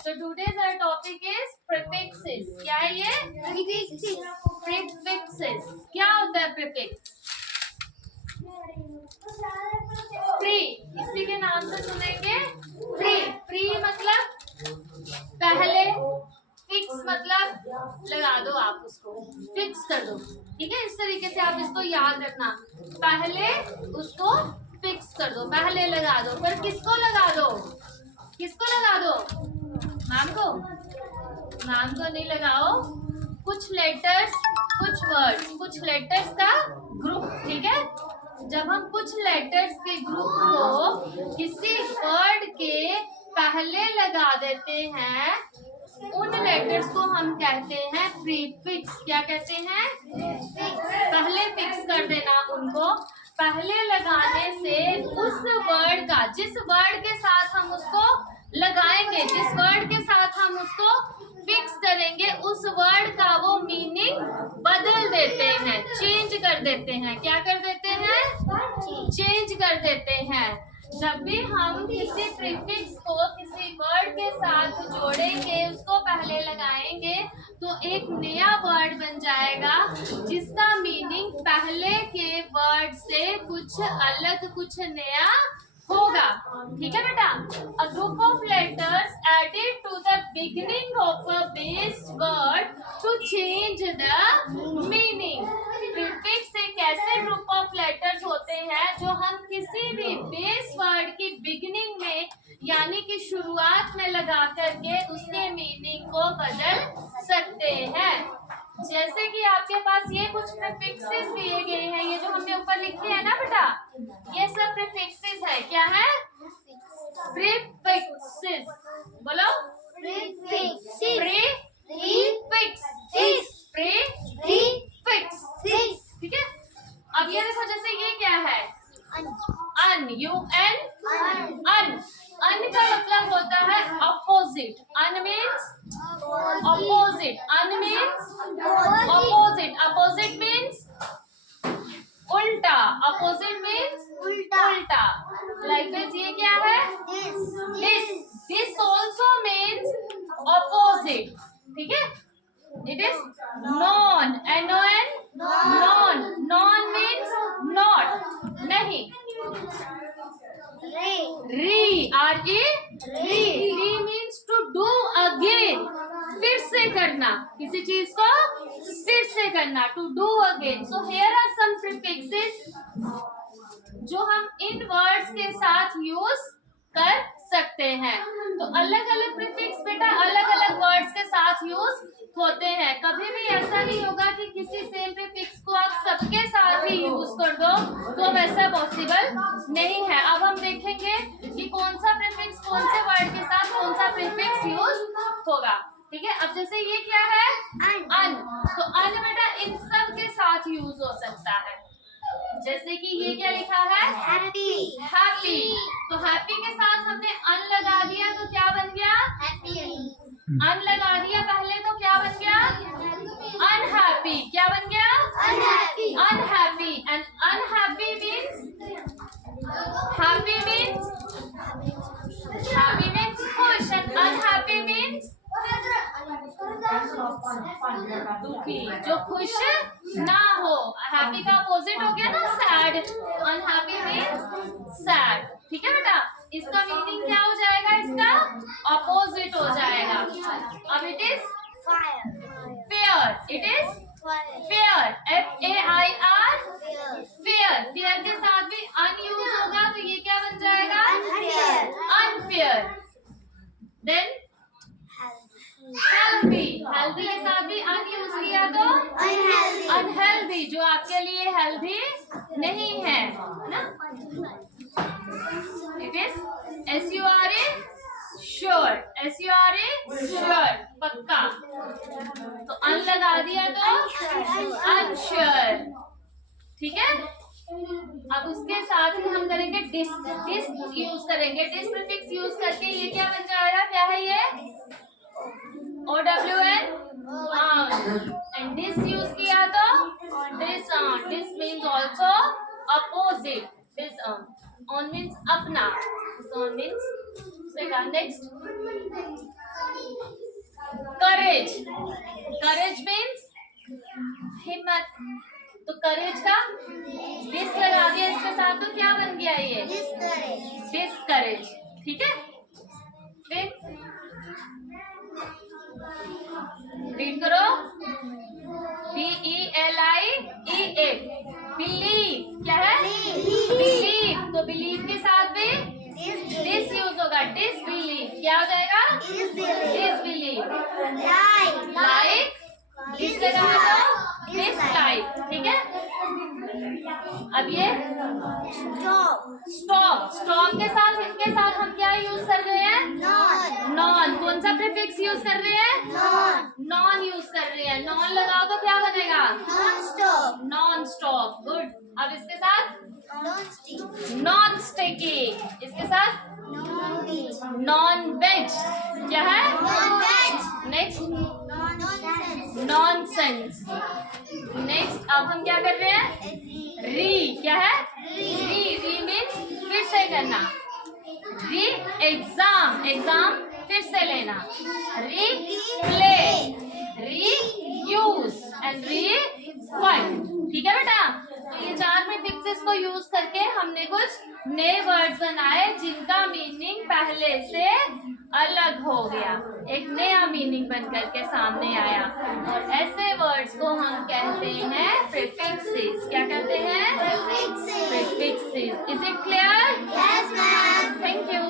So today's our topic is prefixes. क्या है ये? Prefixes. क्या होता है prefix? Pre. इसी के नाम से सुनेंगे pre. Pre मतलब पहले, फिक्स मतलब लगा दो, आप उसको फिक्स कर दो। ठीक है, इस तरीके से आप इसको याद रखना। पहले उसको फिक्स कर दो, पहले लगा दो। पर किसको लगा दो? किसको लगा दो? मैम को? मैम को नहीं लगाओ। कुछ लेटर्स, कुछ वर्ड्स, कुछ लेटर्स का ग्रुप। ठीक है, जब हम कुछ लेटर्स के ग्रुप को किसी वर्ड के पहले लगा देते हैं, उन लेटर्स को हम कहते हैं प्रीफिक्स। क्या कहते हैं? पहले फिक्स कर देना उनको। पहले लगाने से उस वर्ड का, जिस वर्ड के साथ हम उसको लगाएंगे, जिस वर्ड के साथ हम उसको फिक्स करेंगे, उस वर्ड का वो मीनिंग बदल देते हैं, चेंज कर देते हैं। क्या कर देते हैं? चेंज कर देते हैं। जब भी हम किसी प्रीफिक्स को किसी वर्ड के साथ जोड़ेंगे, उसको पहले लगाएंगे, तो एक नया वर्ड बन जाएगा जिसका मीनिंग पहले के वर्ड से कुछ अलग, कुछ नया होगा। ठीक है बेटा? A group of letters added to the beginning of a base word to change the meaning. Prefix एक ऐसे ग्रुप ऑफ लेटर्स होते हैं जो हम किसी भी बेस वर्ड की बिगिनिंग में, यानी कि शुरुआत में लगा करके उसके मीनिंग को बदल सकते हैं। जैसे कि आपके पास ये कुछ प्रीफिक्सेस दिए गए हैं, ये जो हमने ऊपर लिखे हैं ना बेटा, ये सब प्रीफिक्सेस है। क्या है? प्रीफिक्सेस। बोलो। प्रीफिक्सेस। प्रीफिक्स। ठीक है, अब ये देखो, जैसे ये क्या है? अन, UN, अन। अन का मतलब होता है अपोजिट। अन मीन्स अपोजिट। अन मीन्स अपोजिट। अपोजिट मीन्स उल्टा। अपोजिट मीन्स उल्टा। लाइकवाइज ये क्या है? This. This also means opposite. ठीक है, it is non. NON, non. Non means not, नहीं। री, RE, री मीन्स टू डू अगेन, फिर से करना, किसी चीज को फिर से करना, to do again. So here are some prefixes जो हम इन वर्ड्स के साथ यूज कर सकते हैं। तो अलग अलग प्रीफिक्स बेटा अलग अलग वर्ड्स के साथ यूज होते हैं। कभी भी ऐसा नहीं होगा कि किसी सेम प्रीफिक्स को आप सबके साथ ही यूज कर दो, तो वैसा पॉसिबल नहीं है। अब हम देखेंगे कि कौन सा प्रीफिक्स कौन से वर्ड के साथ कौन सा प्रीफिक्स यूज होगा। ठीक है, अब जैसे ये क्या है? अन। तो अन बेटा इन सब के साथ यूज हो सकता है। जैसे कि ये क्या लिखा है? हैप्पी। हैप्पी। तो हैप्पी के साथ हमने अन लगा दिया तो क्या बन गया? हैप्पी। अन लगा दिया पहले तो क्या बन गया? अनहैप्पी। क्या बन गया? Unhappy. Unhappy. And unhappy means happy means खुश, एंड अनहैप्पी मीन्स दुखी, जो खुश ना हो। हैप्पी का अपोजिट हो गया ना सैड। Unhappy means sad. ठीक है बेटा, इसका मीनिंग क्या हो जाएगा? इसका अपोजिट हो जाएगा। अब it is fair. It is fair. FAIR, fair. Fair के साथ भी अनयूज होगा तो ये क्या बन जाएगा? अनफेयर। Then healthy. हेल्दी के साथ भी अनयूज किया तो अनहेल्दी, जो आपके लिए हेल्दी नहीं है ना। It is SURE, sure. SURE, sure, पक्का। तो अन लगा दिया तो अनश्योर। ठीक है, अब उसके साथ ही हम करेंगे डिस। डिस यूज करेंगे। डिस प्रीफिक्स यूज करके ये क्या बन जाएगा? क्या है ये? OWN, एंड डिस यूज किया तो disown. Dis means also opposite. Disown. Own means अपना, डिसऑन मीन्स नेक्स्ट साथ, तो करेज का दिस लगा दिया इसके साथ, तो क्या बन गया ये? डिस्करेज। ठीक है, फिर रीड करो, BELIEF, बिलीव। क्या है? बिलीव। तो बिलीव के साथ भी दिस यूज होगा, डिसबिलीव। क्या हो जाएगा? डिसबिलीव। लाइक, दिस लगा दो, डिसलाइक। ठीक है, अब ये स्टॉप। स्टॉप के साथ, इनके साथ हम क्या यूज कर रहे हैं? नॉन। कौन सा प्रीफिक्स यूज कर रहे हैं? नॉन यूज कर रहे हैं। नॉन लगाओ तो क्या बनेगा? Non stop. गुड। अब इसके साथ नॉन स्टिकी, इसके साथ नॉन वेज। क्या है? Next nonsense. नेक्स्ट अब हम क्या कर रहे हैं? री। क्या है? री मीन्स फिर से करना। री एग्जाम, एग्जाम फिर से लेना। री प्ले, री यूज एंड री फन। ठीक है बेटा, तो ये 4 प्रीफिक्सेस को यूज करके हमने कुछ नए वर्ड्स बनाए जिनका मीनिंग पहले से अलग हो गया, एक नया मीनिंग बन करके सामने आया। और ऐसे वर्ड्स को हम कहते हैं प्रीफिक्सेस। क्या कहते हैं? Prefixes. Is it clear? Yes, ma'am. Thank you.